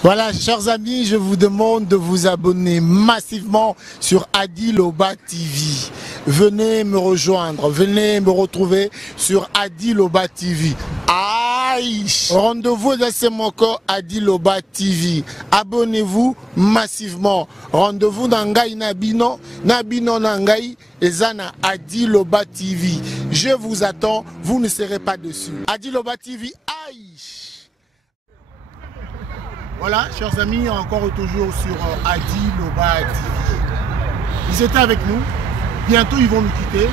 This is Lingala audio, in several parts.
Voilà, chers amis, je vous demande de vous abonner massivement sur Adi Loba TV. Venez me rejoindre, venez me retrouver sur Adi Loba TV. Aïe! Rendez-vous dans ce moko Adi Loba TV. Abonnez-vous massivement. Rendez-vous dans Ngai Nabino, Nabino Nangai, et Zana Adi Loba TV. Je vous attends, vous ne serez pas dessus. Adi Loba TV, aïe! Voilà, chers amis, encore toujours sur Adi Loba TV. Ils étaient avec nous. Bientôt, ils vont nous quitter.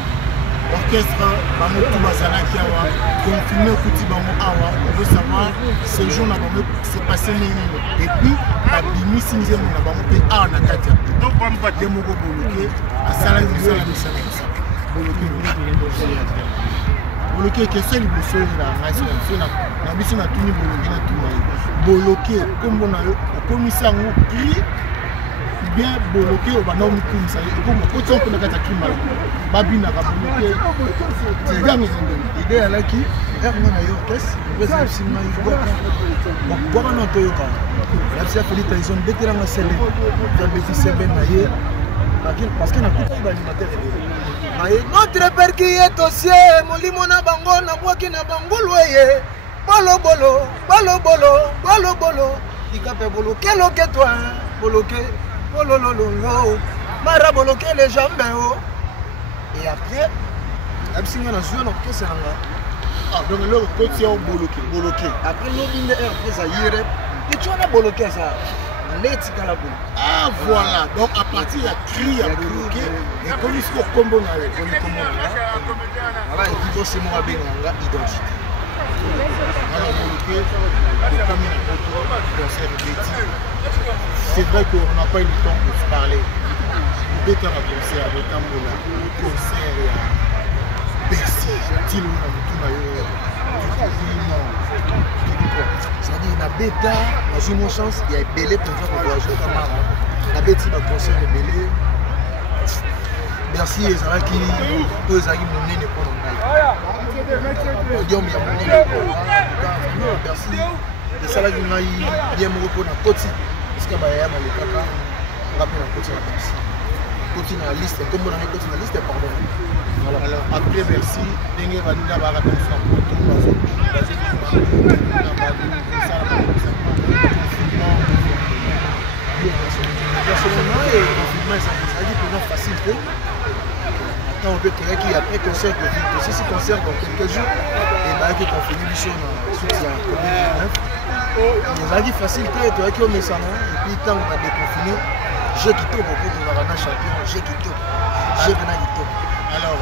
Orchestre, Bamotou Bazala Kiawa, confirmé au Kuti Bamo Awa. On veut savoir ce jour là c'est passé et puis, la Bimi Sinzé Mona Bamoté Awa Nakatia. Donc, on va dire Mogo Boloké, à Salai Moussa la Missa Missa. Boloké, Boloké, qu'est-ce que c'est le na biso na tuni boloké na tumaï boloké comme on a comme ça on crie bien boloké au banom comme ça comme autant que na kata kimala babina ka boloké tigami idée à la qui erno na orchestre président sima ivoire bon quoi na toyoka la sia Félix Tyson betela na sele ya beti sebe na ye parce que na kuta animateur notre père qui est dossier molimo na bango na mwaki na bangulu ye bolo bolo bolo bolo bolo bolo ikape bolo kelo que toi boloké bolo lolo mara boloké les jambes oh et après absinga na zone orchestre nanga ah donc le côté on boloké après l'obine RP ça yire et tu as boloké ça. Ah voilà, donc à partir de la cri à bloquer, et comme il faut combo dans les voilà, et puis c'est moi bien identité. Alors bloqué, le camion concert c'est vrai qu'on n'a pas eu le temps de se parler. Le béton à concert, le tambola, le concert à Bercy, Tilo, c'est-à-dire na bêta dans une chance il y a belé pour faire voyager camara na bêti na concert de belé merci ezala qui peut ezali monene pour ngai odium ya monene merci et ça là qui ngai bien mo pour na koti parce que ba ya na le kaka rappel na koti na merci koti na liste comme on a koti na liste pardon voilà alors après merci dengue va nous avoir comme ça personnellement et confinement ça dit pour nous facile attends on peut créer qui après concert de si concert dans quelques jours et bah qui confiner du show soutien Covid-19 il dit facile tu as qui on met ça et puis tant on a déconfiné j'ai quitté beaucoup de la champion j'ai quitté j'ai venu quitté alors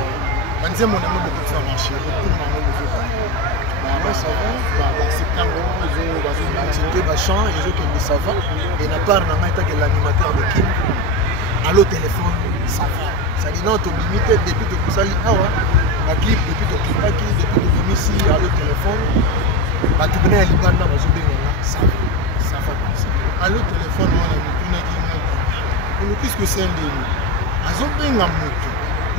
Manzé mon ami beaucoup de marché ça va, septembre, ils ont champ, ils ont ça va. Et n'a pas l'animateur de Kim. Allo téléphone, ça va. Ça dit non, tu es limité depuis que tu as la clip, depuis que tu as depuis que tu as ici, allo téléphone. Tu connais à l'Ibanda, ça va comme ça. Allo téléphone, qu'est-ce que c'est un déni? Ils ont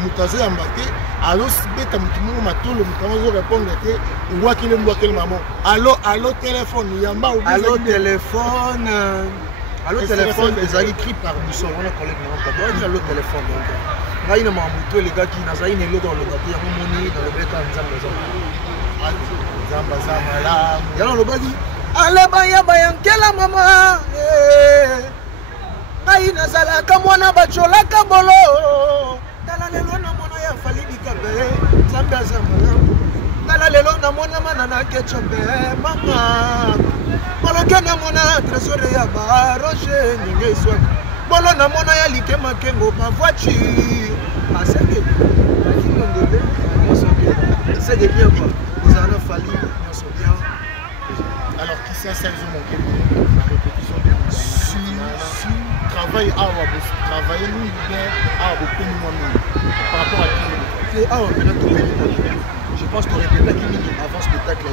mutazo ya mbate allo beta mutumu matolo mutazo répondre te ngwakile ngwakile maman allo téléphone yamba allo téléphone ezali écrit par Boussol on a collègue non pas dire allo téléphone donc ngai na mamuto les gars qui nazali ne logo le gars ya moni dans le beta nzamba zamba la yana lobaki ale baya bayankela mama ngai nazala ka mwana bachola ka bolo tala lelo na mona ya fali bikabe zamba zamba tala lelo na mona manana ketchup mama boloke na mona trésor ya ba roger ninge swa bolo na mona ya like makengo ba voiture aseke akindondole c'est de bien quoi ils en ont fallu ils sont bien alors qui ça ils ont manqué la répétition travail travailler nous bien beaucoup par rapport à je pense qu'on répète avant le spectacle le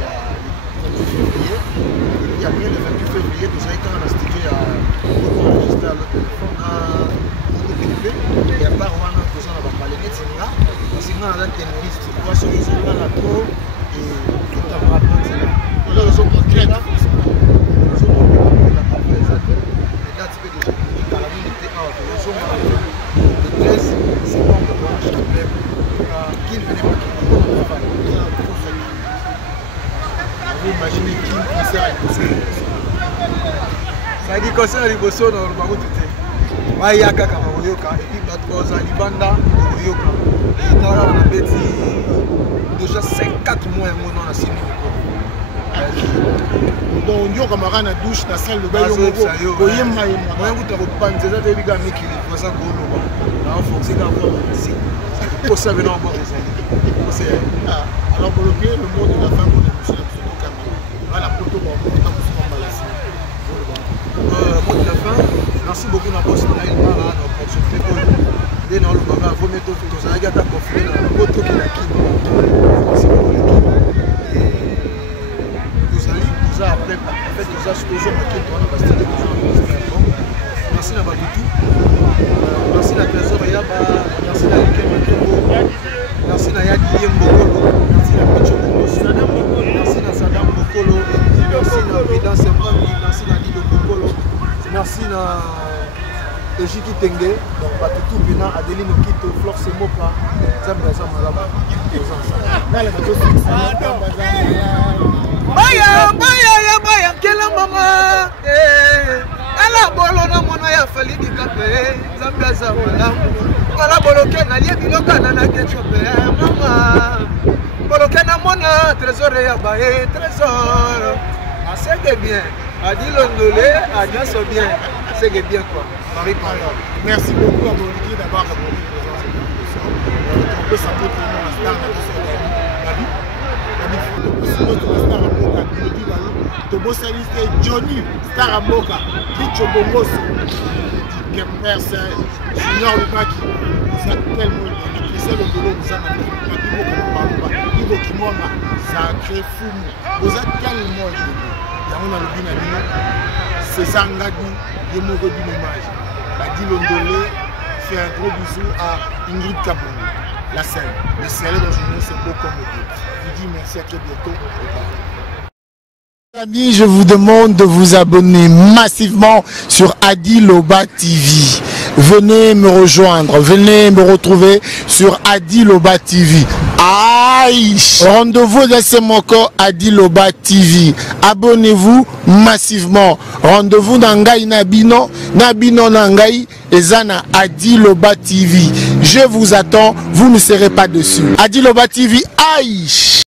28 février et puis après le 28 février nous avons été dans la studio à enregistrer à l'autre téléphone et à part on a besoin d'avoir parlé de Singa parce que nous avons un ténériste quoi sur les zones là trop et tout à l'heure on a besoin de ça. Ça dit que ça, les bossons, on va tout faire. Maya Kaka Maroyoka, et puis Batkoza, Libanda, Maroyoka. Et dans la bêtise, déjà 54 mois et mon nom à Sini. Donc, on dit qu'on va dans la douche, dans la salle de bain, on va alors, bloquer le mot de la fin pour les messieurs de Cameroun. Voilà, pour tout le monde, mot de la fin, merci beaucoup à Boss Naïl Mara, pour ce fait. Dès dans le bagarre, vous mettez tout ça, il y a ta conflit, votre qui l'a quitté. Merci beaucoup l'équipe. Vous allez, vous avez après, en fait, vous avez toujours marqué toi, parce que merci à Baboutou, merci à Trésor Yaba, merci à Liké Makebo, merci à Yadi Mbokolo, merci à Pacho Bokolo, merci à Sadam Bokolo, merci à Vida Sembami, merci à Dido Bokolo, merci à Ejiki Tenge, donc Baboutou, Bena, Adeline Okito, Flor Semoka, Zambia Zamalaba, Baya, Baya, Baya, Kela Mama, ala bolo na mona ya falidi kape Zambia Zamalaba, ala bolo kena liye biloka na kechope mama, bolo kena mona trésor ya bae trésor, c'est bien, Adi Londolé, Adi so bien, c'est bien quoi. Marie Parole. Merci beaucoup à Boliki d'avoir répondu présence de l'émission. On peut savoir que nous, la star, Johnny Star Amoka, Kicho Bongos, Kemper, Junior Lubaki, ça tellement c'est le boulot, vous avez Ivo Kimona, ça crée fou. Vous êtes tellement il y a un albino, c'est Sangadi, il y a un hommage. Adi Londolé fait un gros bisou à Ingrid Kabouni, la scène. Le ciel dans une c'est beau comme le Dieu. Je vous dis merci à très bientôt. Amis, je vous demande de vous abonner massivement sur Adi Loba TV. Venez me rejoindre, venez me retrouver sur Adi Loba TV. Aïe! Rendez-vous dans ce moko Adi Loba TV. Abonnez-vous massivement. Rendez-vous dans Ngai Nabino, Nabino Nangai, et Zana Adi Loba TV. Je vous attends, vous ne serez pas dessus. Adi Loba TV, aïe!